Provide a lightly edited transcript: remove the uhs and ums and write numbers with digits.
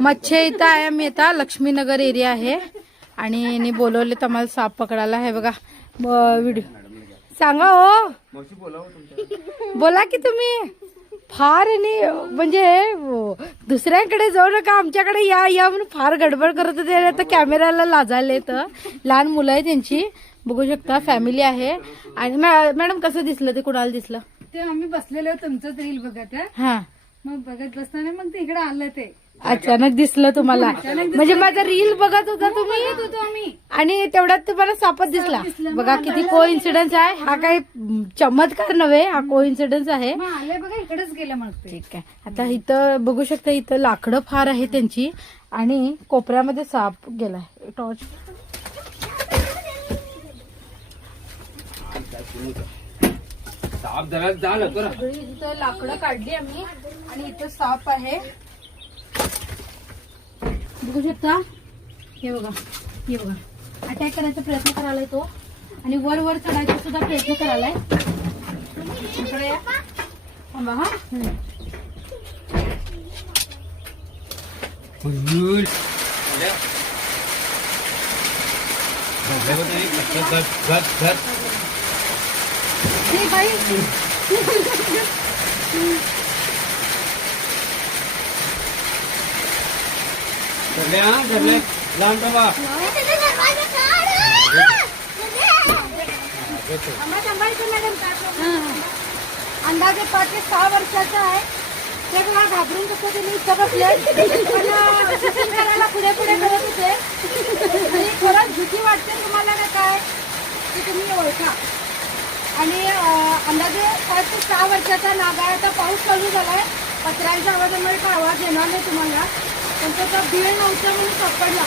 मच्छे इथं आहे. आम्ही आता लक्ष्मीनगर एरिया आहे आणि यांनी बोलवले तर मला साप पकडायला. हे बघा व्हिडिओ सांगा हो, बोला की तुम्ही. फार म्हणजे दुसऱ्यांकडे जाऊ नका, आमच्याकडे या या म्हणून फार गडबड करत होते. तर कॅमेराला लाजायले. तर लहान मुलं आहे त्यांची, बघू शकता फॅमिली आहे. आणि मॅडम कसं दिसलं ते, कुणाला दिसलं ते आम्ही बसलेलो तुमचंच रील बघत. हा मग बघत बसताना मग ते इकडे आलं. ते अचानक दिसलं तुम्हाला, म्हणजे माझा रील बघत होता तुम्ही आणि तेवढ्यात तुम्हाला सापच दिसला. बघा किती को इन्सिडन्स आहे हा. काही चमत्कार नव्हे, हा को इन्सिडन्स आहे. आले बघा इकडेच गेलं. मग ठीक आहे. आता इथं बघू शकता, इथं लाकडं फार आहे त्यांची आणि कोपऱ्यामध्ये साप गेलाय. टॉर्च साप जरा झालं तर सगळी इथं लाकडं काढली आम्ही आणि इथं साप आहे. बघू शकता. हे बघा, हे बघा, अटॅक करायचा प्रयत्न करायलाय तो आणि वर वर चढायचा सुद्धा प्रयत्न करायलाय. इकडे या. थांबा हा. हे बाई लहान बाबा अंदाजे 5 ते 6 वर्षाचा आहे. ते बघा घाबरून कसं त्यांनी इथं बसले पण करायला पुढे पुढे करत होते. आणि खरंच भीती वाटते तुम्हाला का काय की तुम्ही ओळखा. आणि अंदाजे 5 ते 6 वर्षाचा नाग आहे. आता पाऊस चालू झालाय, पत्र्यांच्या आवाजामुळे काय आवाज येणार नाही तुम्हाला, पण तो बीळ नव्हता म्हणून सापडला.